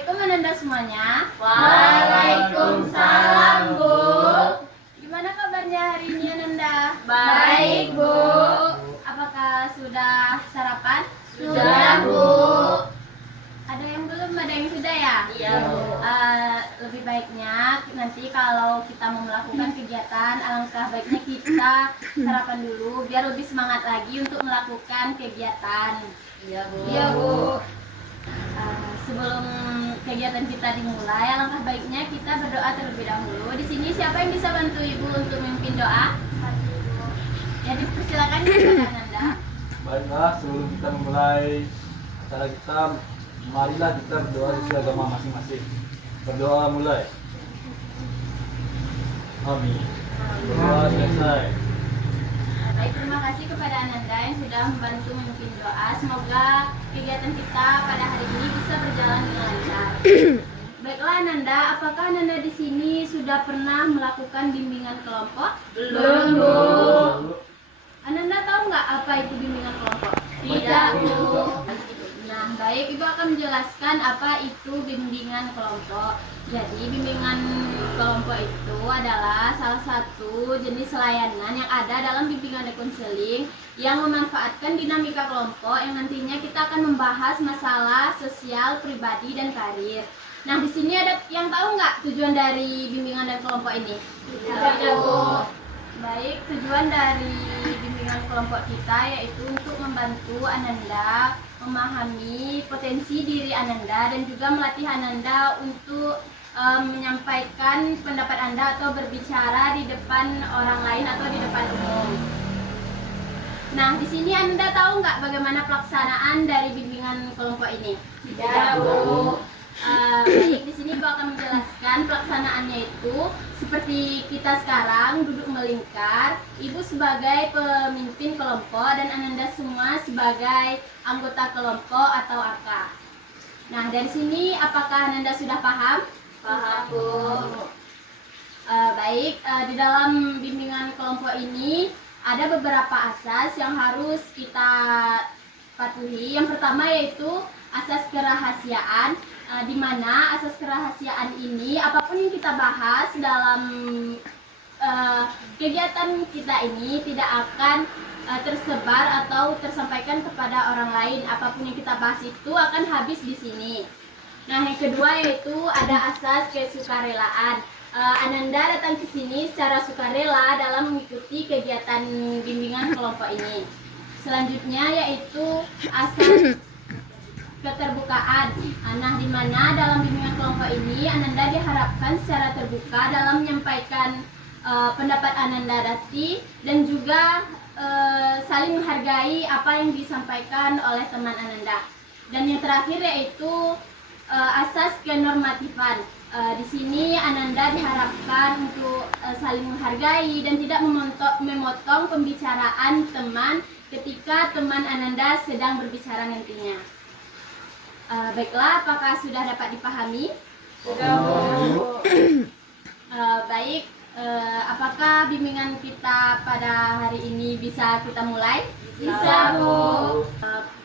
Assalamualaikum Ananda semuanya. Waalaikumsalam, Bu. Gimana kabarnya hari ini Ananda? Baik, Bu. Apakah sudah sarapan? Sudah, Bu. Ada yang belum, ada yang sudah ya? Iya, Bu. Lebih baiknya nanti kalau kita mau melakukan kegiatan, alangkah baiknya kita sarapan dulu biar lebih semangat lagi untuk melakukan kegiatan. Iya, Bu. Iya, Bu. Sebelum kegiatan kita dimulai, alangkah baiknya kita berdoa terlebih dahulu. Di sini siapa yang bisa bantu Ibu untuk memimpin doa? Ya, dipersilakan kepada Ananda. Baiklah, sebelum kita memulai acara kita, marilah kita berdoa di agama masing-masing. Berdoa mulai. Amin. Berdoa selesai. Baik, terima kasih kepada Ananda yang sudah membantu memimpin doa. Semoga kegiatan kita pada hari ini bisa berjalan dengan lancar. Baiklah Ananda, apakah Ananda di sini sudah pernah melakukan bimbingan kelompok? Belum, Bu. Ananda tahu nggak apa itu bimbingan kelompok? Tidak, Bu. Nah, baik, Ibu akan menjelaskan apa itu bimbingan kelompok. Jadi, bimbingan kelompok itu adalah salah satu jenis layanan yang ada dalam bimbingan dan konseling yang memanfaatkan dinamika kelompok yang nantinya kita akan membahas masalah sosial, pribadi, dan karir. Nah, di sini ada yang tahu nggak tujuan dari bimbingan dan kelompok ini? Tidak, Bu. Baik, tujuan dari bimbingan kelompok kita yaitu untuk membantu Ananda memahami potensi diri Ananda dan juga melatih Ananda untuk menyampaikan pendapat Anda atau berbicara di depan orang lain atau di depan umum. Nah, di sini Anda tahu nggak bagaimana pelaksanaan dari bimbingan kelompok ini? Tidak, Bu. Baik, di sini Ibu akan menjelaskan pelaksanaannya itu seperti kita sekarang duduk melingkar, Ibu sebagai pemimpin kelompok dan Ananda semua sebagai anggota kelompok atau AK. Nah, dari sini apakah Ananda sudah paham? Paham, Bu. Baik, di dalam bimbingan kelompok ini ada beberapa asas yang harus kita patuhi. Yang pertama yaitu asas kerahasiaan, di mana asas kerahasiaan ini apapun yang kita bahas dalam kegiatan kita ini tidak akan tersebar atau tersampaikan kepada orang lain. Apapun yang kita bahas itu akan habis di sini. Nah, yang kedua yaitu ada asas kesukarelaan. Ananda datang ke sini secara sukarela dalam mengikuti kegiatan bimbingan kelompok ini. Selanjutnya yaitu asas keterbukaan. Nah, di mana dalam bimbingan kelompok ini Ananda diharapkan secara terbuka dalam menyampaikan pendapat Ananda dati dan juga saling menghargai apa yang disampaikan oleh teman Ananda. Dan yang terakhir yaitu asas kenormatifan. Di sini Ananda diharapkan untuk saling menghargai dan tidak memotong pembicaraan teman ketika teman Ananda sedang berbicara nantinya. Baiklah, apakah sudah dapat dipahami? Sudah, Bu. Baik, apakah bimbingan kita pada hari ini bisa kita mulai? Bisa, Bu.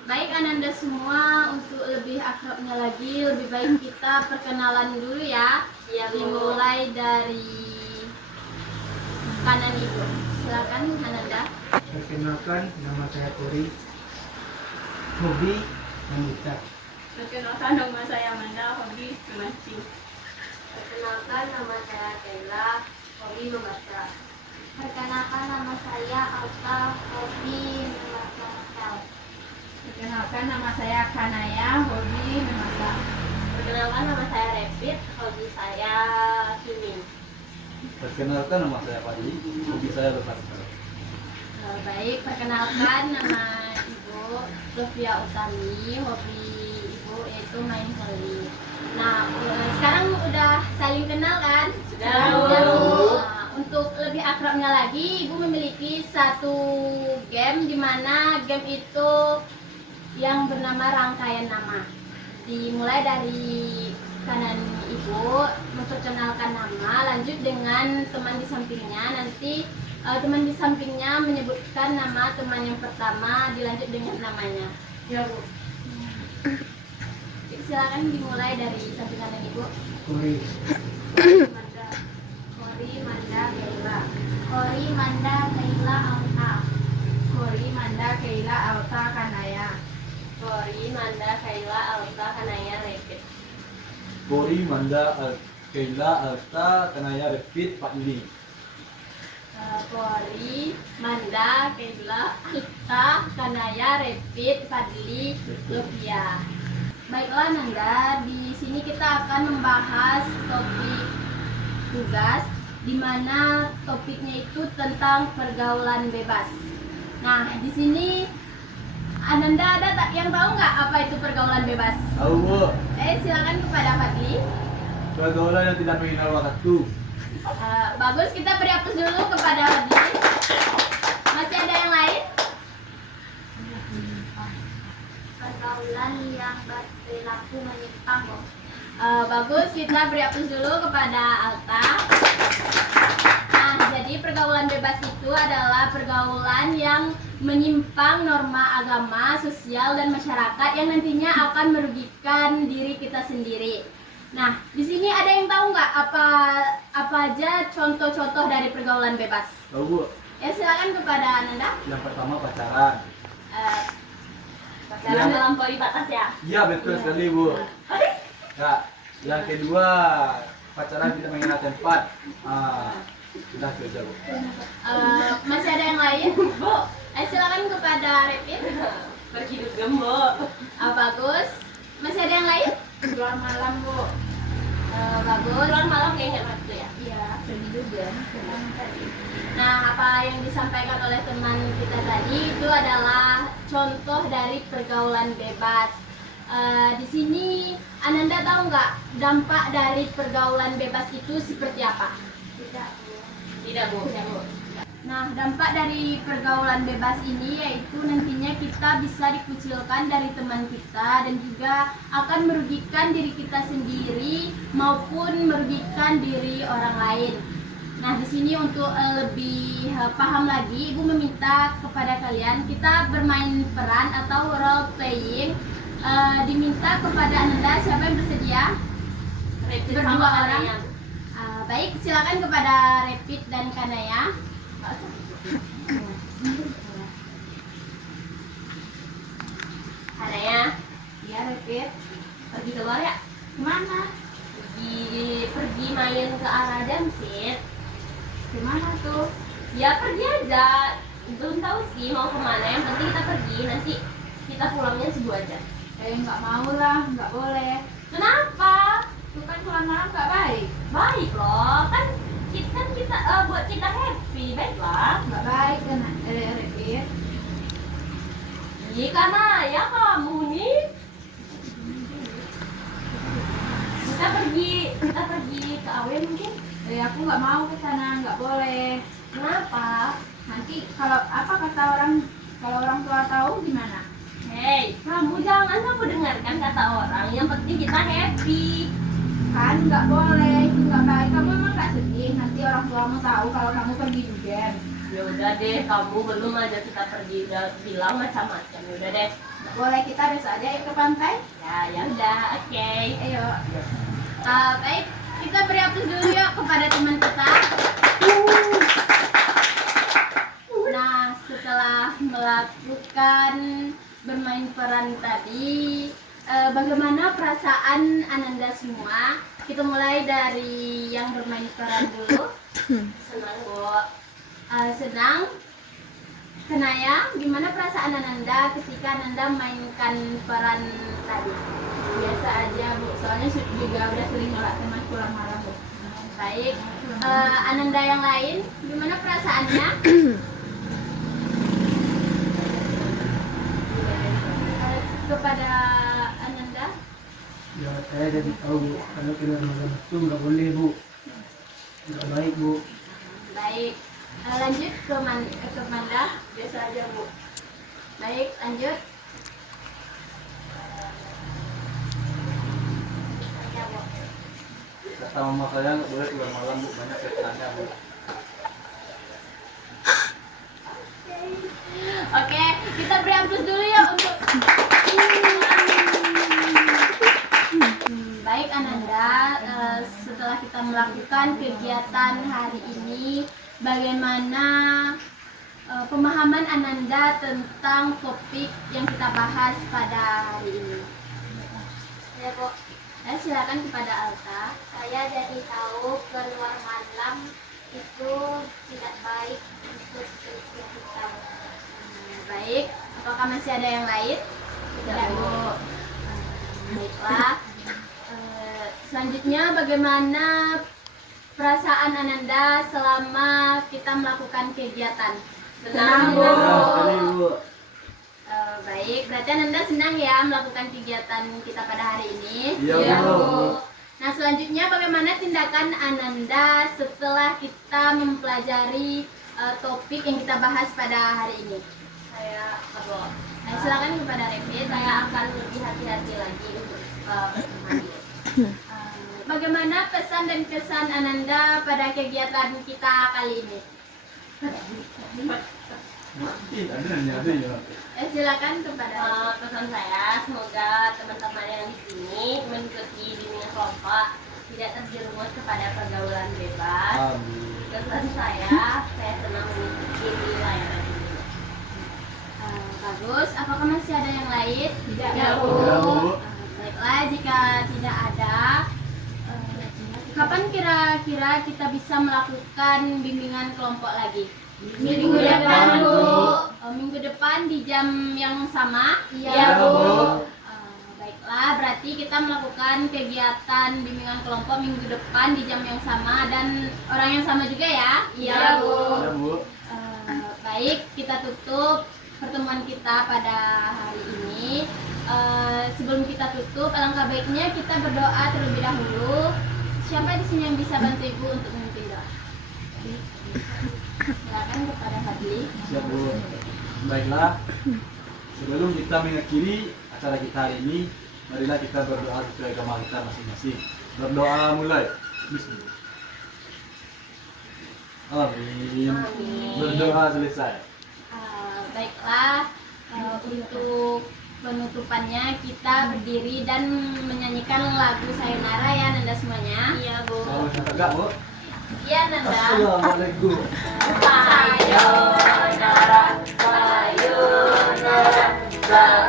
Baik Ananda semua, untuk lebih akrabnya lagi, lebih baik kita perkenalan dulu ya. Iya, Bu. Dimulai dari kanan Ibu. Silakan Ananda. Perkenalkan, nama saya Puri. Hobi menggitar. Perkenalkan, nama saya Amanda, hobi memancing. Perkenalkan, nama saya Kayla, hobi membaca. Perkenalkan, nama saya Alta, hobi membaca novel. Perkenalkan, nama saya Kanaya, hobi memasak. Perkenalkan, nama saya Repit, hobi saya swimming. Perkenalkan, nama saya Padi. Hobi saya berpasta. Baik, perkenalkan, nama Ibu Lovia Utami, hobi Ibu yaitu main volley. Nah, sekarang udah saling kenal kan? Sudah, Bu. Nah, untuk lebih akrabnya lagi, Ibu memiliki satu game di mana game itu yang bernama rangkaian nama. Dimulai dari kanan Ibu memperkenalkan nama, lanjut dengan teman di sampingnya. Nanti teman di sampingnya menyebutkan nama teman yang pertama, dilanjut dengan namanya. Ya, Bu. silakan dimulai dari sampingan ibu. Kori. Manda. Kori Manda Keila. Kori Manda Kaila Alta. Kori Manda Keila Alta Kanaya. Kori Manda Kaila Alta Kanaya Repit. Kori Manda Kaila Alta Kanaya Repit Padli. Kori Manda Kaila Alta Kanaya Repit Padli Luvia. Baiklah Nanda, di sini kita akan membahas topik tugas, di mana topiknya itu tentang pergaulan bebas. Nah, di sini Ananda ada tak yang tahu nggak apa itu pergaulan bebas? Tahu Bu, Silakan kepada Fadli. pergaulan yang tidak mengenal waktu. Bagus, kita beri aplaus dulu kepada Fadli. Masih ada yang lain? Pergaulan yang berperilaku menyimpang. Bagus, kita beri aplaus dulu kepada Alta. Nah, jadi pergaulan bebas itu adalah pergaulan yang menyimpang norma agama, sosial, dan masyarakat yang nantinya akan merugikan diri kita sendiri. Nah, di sini ada yang tahu nggak apa aja contoh-contoh dari pergaulan bebas? Tahu Bu, Silakan kepada Ananda. yang pertama pacaran. Dalam melampaui batas ya. Iya betul sekali Bu. Ya, yang kedua pacaran tidak mengenal tempat. Sudah kerja Bu. Masih ada yang lain? Bu, silakan kepada Repit. Pergi dugem, Bu. Bagus. Masih ada yang lain? Keluar malam, Bu. Bagus. Pulang malam kayaknya waktu ya. Iya, pergi juga. Nah, apa yang disampaikan oleh teman kita tadi itu adalah contoh dari pergaulan bebas. Di sini Ananda tahu nggak dampak dari pergaulan bebas itu seperti apa? Tidak, Bu. Tidak, Bu. Ya, Bu. Nah, dampak dari pergaulan bebas ini yaitu nantinya kita bisa dikucilkan dari teman kita dan juga akan merugikan diri kita sendiri maupun merugikan diri orang lain. Nah, di sini untuk lebih paham lagi, Ibu meminta kepada kalian kita bermain peran atau role playing. Diminta kepada Ananda, siapa yang bersedia? Repit Berdua sama orang. Kanaya. Baik, silakan kepada Repit dan Kanaya. Kanaya, Iya, Repit. pergi keluar ya. Kemana? Pergi main ke arah Damsit. Kemana tuh? Ya pergi aja. Belum tahu sih mau kemana. Yang penting kita pergi. Nanti kita pulangnya subuh aja. Nggak mau lah, nggak boleh. Kenapa? Itu kan pulang malam nggak baik. Baik loh. Kan kita buat kita happy. Baiklah. Nggak baik kan, Repit. Iya karena ya kamu nih. Kita pergi ke Awe mungkin. Aku nggak mau ke sana, nggak boleh. Kenapa? Nanti kalau apa kata orang, kalau orang tua tahu gimana? Hei, kamu dengarkan kata orang. Yang penting kita happy. Kan nggak boleh, itu nggak baik. Kamu emang nggak sedih nanti orang tuamu tahu kalau kamu pergi juga. Ya udah deh, kamu belum aja kita pergi udah bilang macam-macam. Ya udah deh. Nggak boleh, kita besok aja yuk ke pantai. Ya udah, oke. Ayo. Baik, kita beri aplaus dulu yuk kepada teman kita. Nah, setelah melakukan bermain peran tadi, bagaimana perasaan Ananda semua? Kita mulai dari yang bermain peran dulu. Senang, Bu. Senang. Kenaya, gimana perasaan Ananda ketika Ananda mainkan peran tadi? Biasa aja, Bu. Soalnya juga udah sering nolak teman pulang malam, Bu. Baik. Ananda yang lain, gimana perasaannya? Kepada Ananda? Ya, saya jadi tahu Bu, kalau keluar malam itu nggak boleh Bu. Nggak baik Bu. Baik. Lanjut ke Manda. Biasa aja, Bu. Baik, lanjut. Kata mama saya nggak boleh keluar malam Bu, banyak setannya Bu. Oke, kita beri aplaus dulu ya untuk melakukan kegiatan hari ini, bagaimana pemahaman Ananda tentang topik yang kita bahas pada hari ini. Ya, Bu. Silakan kepada Alta. Saya jadi tahu keluar malam itu tidak baik untuk usia kita. Baik, apakah masih ada yang lain? Tidak, Bu. Baiklah. Selanjutnya bagaimana perasaan Ananda selama kita melakukan kegiatan? Senang, Bu. Bu. Baik, berarti Ananda senang ya melakukan kegiatan kita pada hari ini. Iya, Bu. Nah, selanjutnya bagaimana tindakan Ananda setelah kita mempelajari topik yang kita bahas pada hari ini? Saya kalau Silakan kepada Revi. saya akan lebih hati-hati lagi untuk mandi. Bagaimana pesan dan kesan Ananda pada kegiatan kita kali ini? Silakan kepada Pesan saya, semoga teman-teman yang di sini mengikuti bimbingan kelompok tidak terjerumus kepada pergaulan bebas. Amin. Pesan saya senang mengikuti layanan ini. Bagus. Apakah masih ada yang lain? Tidak, Bu. Tidak, Bu. Baiklah, jika tidak ada, kapan kira-kira kita bisa melakukan bimbingan kelompok lagi? Minggu depan, Bu. Minggu depan di jam yang sama? Iya, Bu. Baiklah, berarti kita melakukan kegiatan bimbingan kelompok minggu depan di jam yang sama dan orang yang sama juga ya? Iya, Bu. Iya, Bu. Baik, kita tutup pertemuan kita pada hari ini. Sebelum kita tutup, alangkah baiknya kita berdoa terlebih dahulu. Siapa di sini yang bisa bantu Ibu untuk memimpin doa? Silakan kepada Fadli. Siap, Bu. Baiklah, sebelum kita mengakhiri acara kita hari ini, marilah kita berdoa sesuai agama kita masing-masing. Berdoa mulai. Bismillah. Amin. Amin. Berdoa selesai. Baiklah, untuk penutupannya kita berdiri dan menyanyikan lagu Sayonara ya Nanda semuanya. Iya, Bu. Selamat tegak, Bu. Iya Nanda. Assalamualaikum. Sayonara, sayonara, sayonara.